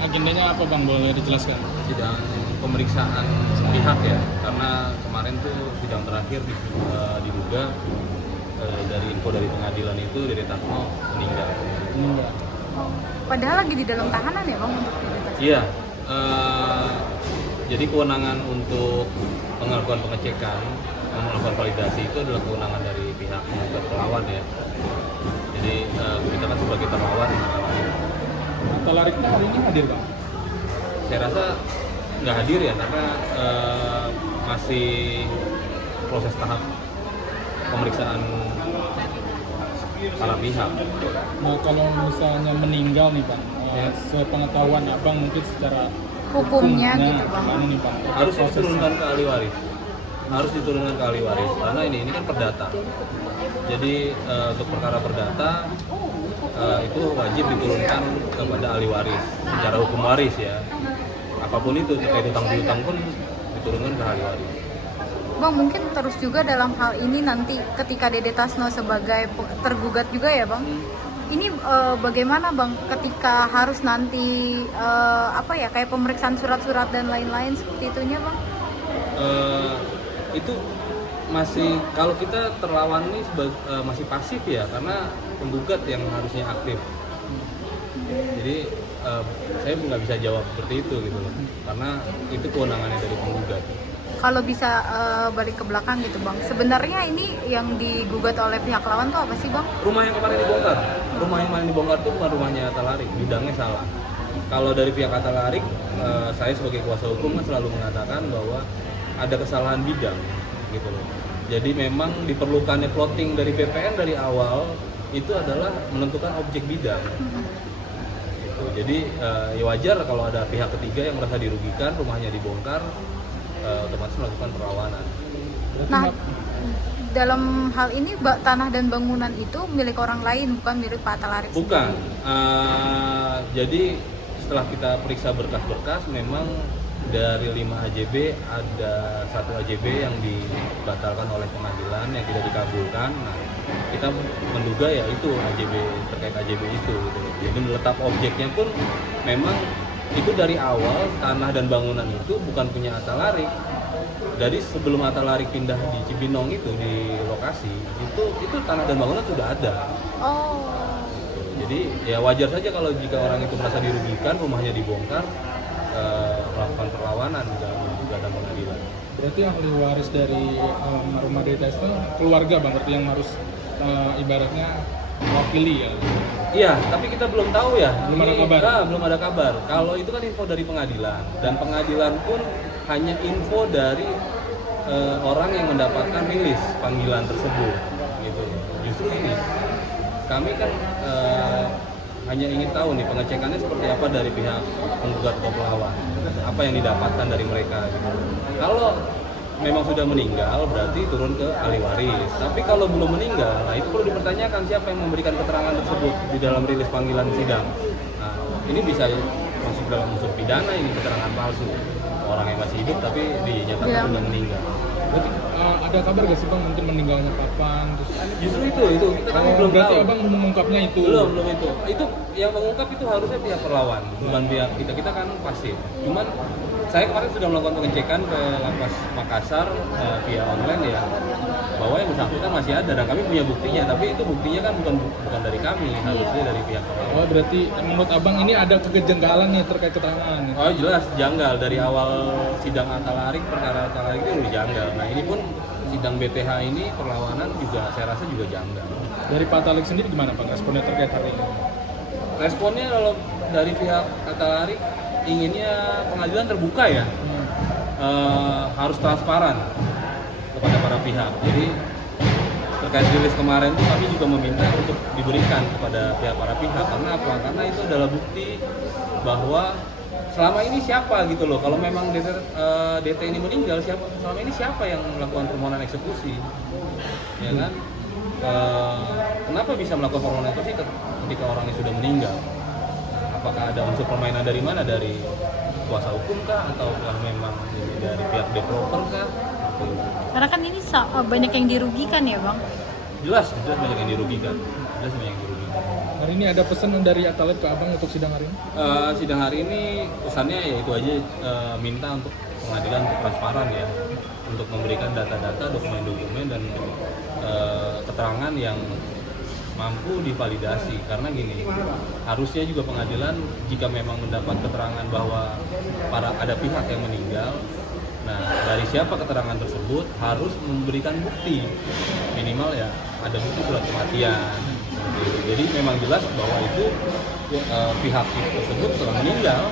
agendanya apa Bang, boleh dijelaskan? Sidang pemeriksaan pihak ya, karena kemarin tuh sidang terakhir diduga dari info dari pengadilan itu Dede Tasno meninggal. Padahal lagi di dalam tahanan ya Bang untuk identitas. Iya, jadi kewenangan untuk melakukan pengecekan, melakukan validasi itu adalah kewenangan dari pihak penggugat pelawan ya. Jadi kita kan sebagai terlawan. Talariknya hari ini hadir Bang? Saya rasa nggak hadir ya, karena masih proses tahap pemeriksaan para pihak. Nah, kalau misalnya meninggal nih Bang, sepengetahuan Abang mungkin secara Hukumnya hukumnya gitu, Bang. gimana nih Bang? Harus Prosesnya. diturunkan ke ahli waris. Harus diturunkan ke ahli waris karena ini kan perdata. Jadi untuk perkara perdata itu wajib diturunkan kepada ahli waris secara hukum waris ya. Apapun itu, terkait hutang piutang pun diturunkan ke ahli waris. Bang, mungkin terus juga dalam hal ini nanti ketika Dede Tasno sebagai tergugat juga ya Bang. Ini bagaimana Bang ketika harus nanti kayak pemeriksaan surat-surat dan lain-lain seperti itunya Bang? Itu masih, kalau kita terlawan ini masih pasif ya, karena penggugat yang harusnya aktif. Jadi saya nggak bisa jawab seperti itu gitu loh, karena itu kewenangannya dari penggugat. Kalau bisa balik ke belakang gitu Bang, sebenarnya ini yang digugat oleh pihak lawan tuh apa sih Bang? Rumah yang kemarin dibongkar, itu bukan rumahnya Atalarik, bidangnya salah. Kalau dari pihak Atalarik, saya sebagai kuasa hukum kan selalu mengatakan bahwa ada kesalahan bidang gitu loh. Jadi memang diperlukannya plotting dari BPN dari awal itu adalah menentukan objek bidang. Gitu. Jadi ya wajar kalau ada pihak ketiga yang merasa dirugikan, rumahnya dibongkar, otomatis melakukan perlawanan. Nah, dalam hal ini tanah dan bangunan itu milik orang lain, bukan milik Pak Atalarik sendiri? Bukan. Jadi setelah kita periksa berkas-berkas, memang dari 5 AJB ada 1 AJB yang dibatalkan oleh pengadilan, yang tidak dikabulkan. Nah, kita menduga ya itu AJB, terkait AJB itu gitu. Jadi menetap objeknya pun memang itu dari awal tanah dan bangunan itu bukan punya Atalarik. Dari sebelum Atalarik pindah di Cibinong itu di lokasi itu tanah dan bangunan sudah ada. Oh. Jadi ya wajar saja kalau jika orang itu merasa dirugikan, rumahnya dibongkar, melakukan perlawanan dalam gugatan pengadilan. Berarti ahli waris dari almarhum Dede Tasno keluarga Bang, berarti yang harus ibaratnya mewakili ya? Iya, tapi kita belum tahu ya. Belum ada kabar. Belum ada kabar. Kalau itu kan info dari pengadilan, dan pengadilan pun hanya info dari orang yang mendapatkan rilis panggilan tersebut, gitu. Justru ini kami kan hanya ingin tahu nih pengecekannya seperti apa dari pihak penggugat atau pelawan, apa yang didapatkan dari mereka. Gitu. Kalau memang sudah meninggal berarti turun ke ahli waris. Tapi kalau belum meninggal, nah itu perlu dipertanyakan siapa yang memberikan keterangan tersebut di dalam rilis panggilan sidang. Nah, ini bisa masuk dalam unsur pidana, ini keterangan palsu. Orang yang masih hidup tapi dinyatakan sudah meninggal. Berarti ada kabar gak sih Bang mungkin meninggalnya kapan? Terus Justru itu kita kami belum berarti tahu. Abang mengungkapnya itu? Belum itu. Itu yang mengungkap itu harusnya pihak perlawan, bukan pihak kita. Kita kan pasif. Cuman saya kemarin sudah melakukan pengecekan ke Lapas Makassar via online ya, bahwa yang bersangkutan masih ada dan kami punya buktinya, tapi itu buktinya kan bukan dari kami, harusnya dari pihak perlawan. Oh, berarti menurut Abang ini ada kejanggalan nih terkait keterangan? Oh jelas janggal, dari awal sidang Atalarik, perkara Atalarik itu udah janggal. Nah ini pun sidang BTH ini perlawanan juga saya rasa juga janggal. Dari Pak Atalarik sendiri gimana Pak responnya terkait hal ini? Responnya kalau dari pihak Atalarik inginnya pengadilan terbuka ya, harus transparan kepada para pihak. Jadi terkait rilis kemarin itu kami juga meminta untuk diberikan kepada pihak para pihak, karena apa? Karena itu adalah bukti bahwa selama ini siapa gitu loh. Kalau memang DT ini meninggal, selama ini siapa yang melakukan permohonan eksekusi, ya kan? Kenapa bisa melakukan permohonan eksekusi ketika orangnya sudah meninggal? Apakah ada unsur permainan dari mana? Dari kuasa hukum kah? Ataukah memang dari pihak developer kah? Karena kan ini banyak yang dirugikan ya Bang? Jelas banyak yang dirugikan. Hari ini ada pesan dari Ataleb ke abang untuk sidang hari ini? Sidang hari ini pesannya ya itu aja, minta untuk pengadilan untuk transparan ya, untuk memberikan data-data, dokumen-dokumen dan keterangan yang mampu divalidasi. Karena gini, harusnya juga pengadilan jika memang mendapat keterangan bahwa ada pihak yang meninggal, nah dari siapa keterangan tersebut harus memberikan bukti, minimal ya ada bukti surat kematian. Jadi memang jelas bahwa itu pihak tersebut telah meninggal.